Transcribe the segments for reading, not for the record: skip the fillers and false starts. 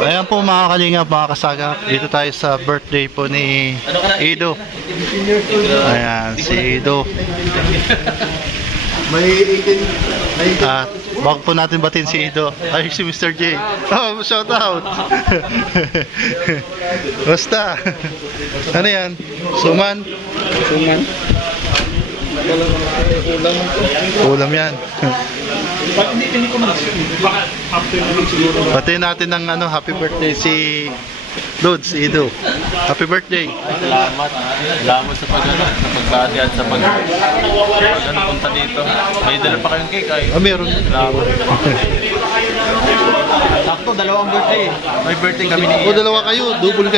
Ayan po mga kalingap, mga kasagap. Dito tayo sa birthday po ni Ido. Ayan, si Ido. May 18. At bago po natin batin si Ido, ay si Mr. J. Oh, shout out. Basta. Ano yan? Suman? Suman. Ulam yan. Batiin natin ng happy birthday si Lods, Ido. Happy birthday. Salamat. Salamat sa pagbati at sa punta dito. May dala pa kayong cake ay. Meron. Salamat. Sakto, dalawang birthday. May birthday kami ni O dalawa kayo, double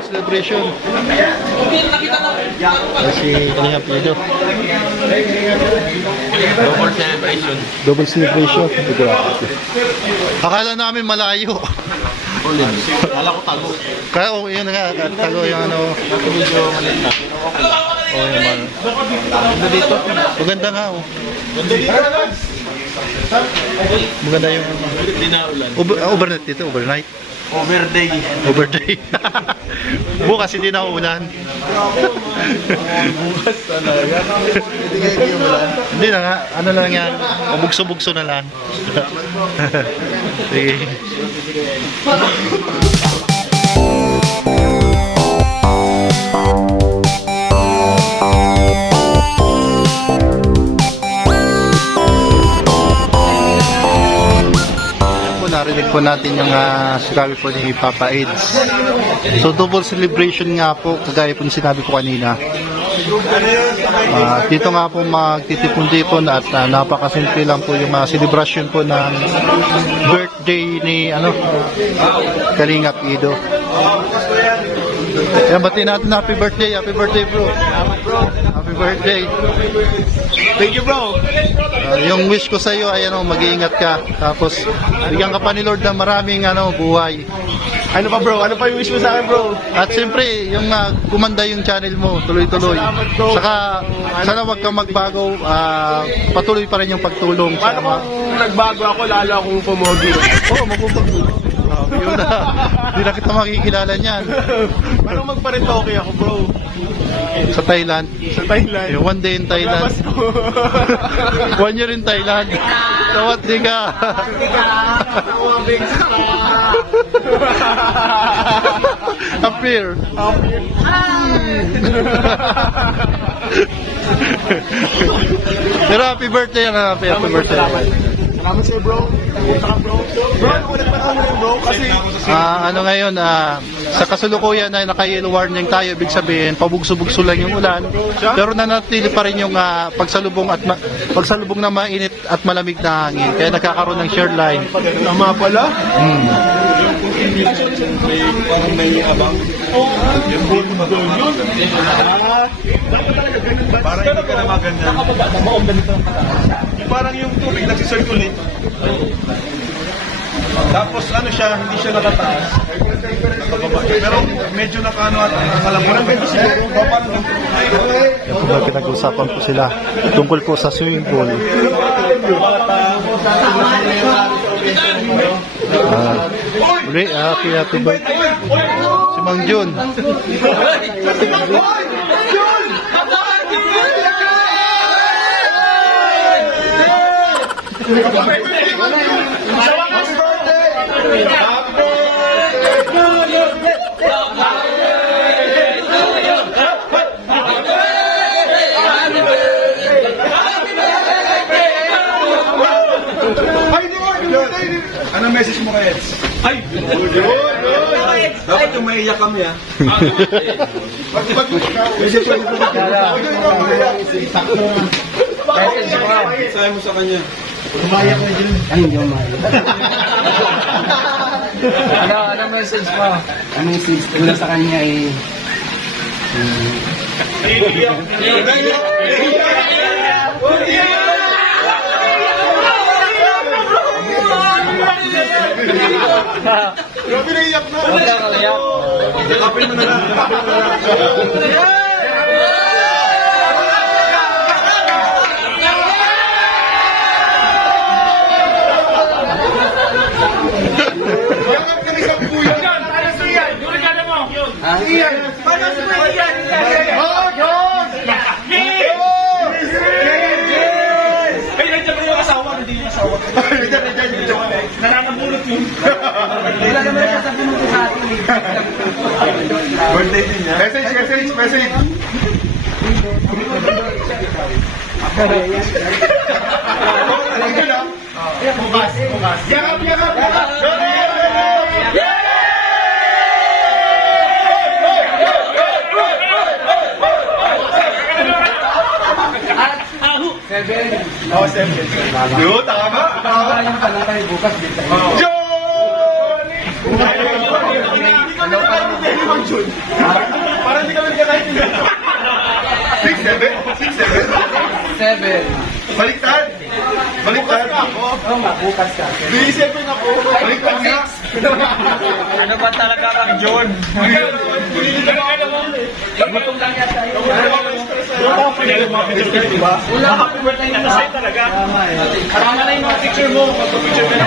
celebration. Si Kalingap Ido. Double celebration. Double celebration. Akala namin malayo. Kala ko tago. Kaya yun nga, tago yung Medyo maliit na. Oh, yung man. Dito. Maganda nga Maganda yung Hindi na ulan. overnight dito, overnight. Overday. Overday. Bukas hindi na uulan. Bukas talaga. Hindi na nga, ano lang yan, bugso-bugso na lang. Sige. Narinig po natin yung sinabi po ni Papa Eds. So double celebration nga po, kagaya po sinabi ko kanina. Dito nga po magtitipon-tipon at napakasimple lang po yung celebration po ng birthday ni Kalingap Ido. Yan, batiin natin happy birthday bro. Salamat bro. Happy birthday. Thank you bro. Yung wish ko sa iyo ay mag-iingat ka. Tapos bigyan ka pa ni Lord ng maraming buhay. Ano pa bro? Ano pa yung wish mo sa akin bro? At siyempre, yung gumanda yung channel mo, tuloy-tuloy. Salamat, bro. Saka sana wag kang magbago, patuloy pa rin yung pagtulong. Paano kung nagbago ako, lalo akong pumogi? Oo, magpupag. Yun na. Hindi na kita makikilala niyan. Paano magparitoke ako bro? Sa Thailand. Sa Thailand? Yung one day in Thailand. 1 year in Thailand. Tawat di ka. Appear. Pero happy birthday happy birthday. Salamat sa'yo bro. Pumunta ka bro. Bro, ulit pa ako bro kasi Ngayon, sa kasalukuyan ay naka-yellow warning tayo, ibig sabihin, pabugso-bugso lang yung ulan. Pero nanatili pa rin yung pagsalubong na mainit at malamig na hangin. Kaya nagkakaroon ng share line. tama pala. May abang. Parang hindi ka na maganda. Parang yung tubig nagsisirculate. Tapos siya, hindi siya nakataas. Pero medyo nakano at nakalamunan. Yan po ba pinag-usapan po sila tungkol po sa swimming pool. Happy birthday. Si Mang Jun. Anong message mo kay Eds? Ay! Dapat yung maiiyak kami Message mo Sabi mo sa kanya. Kumaya ko yun. Ay, hindi umaya. Ano message mo? Ang message ko sa kanya ay... Grabe na iyak na. Huwag kang kalayak. Yakapin mo na lang. Yakap ka ni Sampuy. Message. Yo, tama. Yung pala tayo bukas dito. Parang hindi kami nagkakaintindihan. 6-7? 7. Baliktad. Oo nga, bukas ka. 3-7 ako. Baliktad nga. Ano ba talaga kang John? Gutom lang yata yun. Wala ka birthday na sa talaga. Tama eh. Tama na yung picture mo. Picture ka na.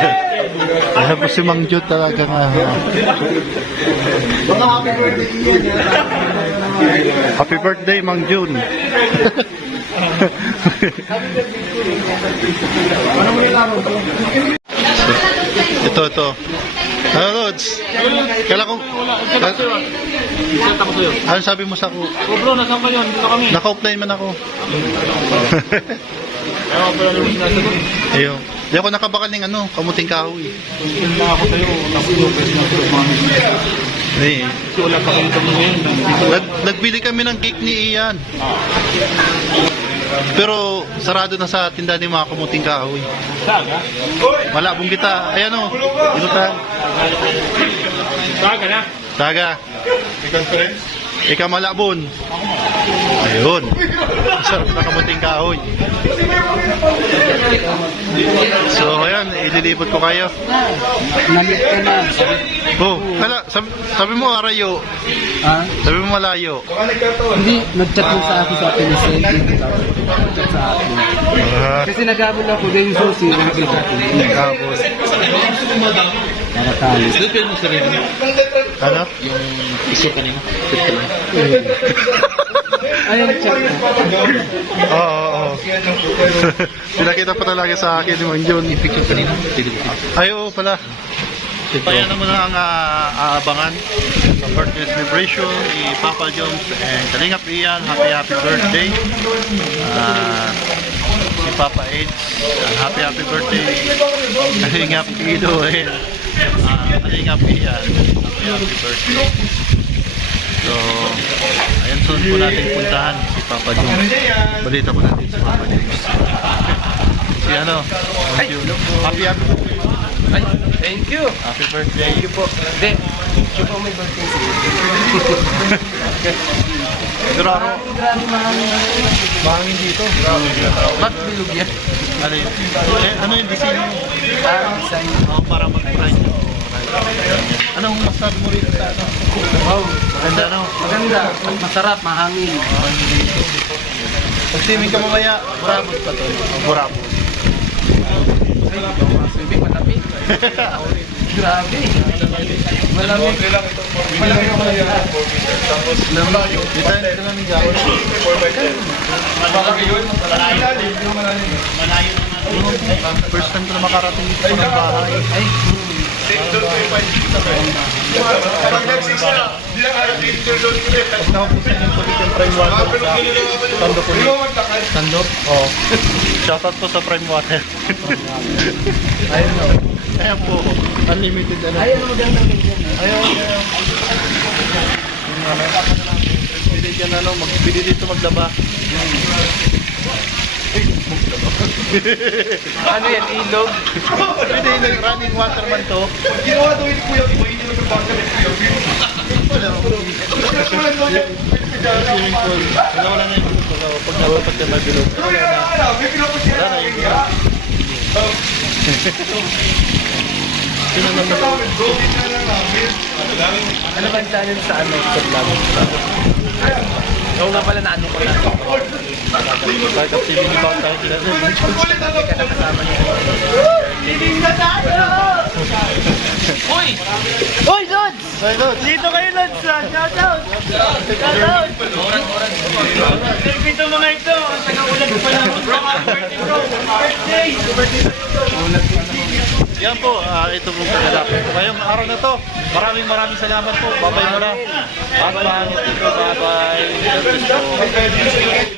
Alam po si Mang Jude talaga nga. Mga happy birthday yun. Happy birthday, Mang June. Ito. Ano, Lods? Kala ko... Isenta ko sa'yo. Ano sabi mo sa ko? Oh bro, nasaan kayo? Dito kami. Naka-offline man ako. Ewan ko lang yung sinasagot. Ayun. Di ako nakabakal ng kamuting kahoy. Tingin na ako sa'yo. Tapos yung face mask ko. Eh, Kasi wala pa kami kami ngayon. nagbili kami ng cake ni Ian. Pero sarado na sa tindahan ng mga kamuting kahoy. Saga? Malabong kita. Ayan o. Ito ta. Saga na? Taga. Ika malabon. Ayun. Sarap na kamuting kahoy. So ayan, ililibot ko kayo. Namit ka na. Oh, sabi mo arayo. Ha? Sabi mo malayo. Hindi, nag-chat mo sa akin sa pinisend. Nag-chat sa akin. Kasi nag-abol ako din yung susi. Tapos, Nakatalis. Dito mo sarili. ano? Yung issue kanina. Ayun, chat na. Oo. Pinakita pa talaga sa akin ni Mang Jun. Picture kanina. Ay, oo pala. Kaya naman ang aabangan sa birthday celebration ni Papa Jones and Kalingap Ian. Happy birthday. Si Papa Eds, happy birthday. Kalingap Ido and Kalingap Ian. Happy birthday. So, ayan, soon po natin puntahan si Papa Jones. Balita po natin si Papa Jones. Si ano? Happy birthday. Ay, thank you. Happy birthday. Thank you po. Hindi, thank you po may birthday sa Pero ako, Grabe mahangin. mahangin dito. Ba't bilog yan? Ano yun? Ano yung design mo? Parang design. Para mag-fry. Anong masabi mo rito sa ano? Wow. Maganda ano? Maganda. At masarap, mahangin. Pag swimming ka mamaya, burabos pa to. Burabos. Ay, swimming malamig. Grabe. Malamig. Dito ito namin gawin. First time ko na makarating dito sa mga bahay. Ay, Nakapusin yung tubig yung prime water sa Tando po. Tando? Oo. Shoutout po sa prime water. Ayun o. Ayan po. Unlimited ano. ay, ano maganda ganyan. Ayun. Pili dyan ano. Pili dito maglaba. Ano yan, ilog? Pwede yung running water man to. Ginawa daw yung kuya ko, hindi naman baka ng kuya ko. Swimming pool. Wala na yung bilog. Pag nawapat ka may bilog. May pinapasya. Wala na yung bilog. Sino naman? Ano ba ang channel sa ano? Sa vlog? Oo nga pala na ano ko na. Kahit ang swimming pool tayo sila. Ka na kasama niya. Tiling na tayo! Uy, Lods! Dito kayo, Lods. Shout out. Shout out. Dito mga ito. Ang taga-ulan pa lang. Birthday bro. Birthday. Yan po, ito pong tagalapit ko. Ngayong araw na to, maraming salamat po. Bye-bye muna. Bye-bye. Bye-bye.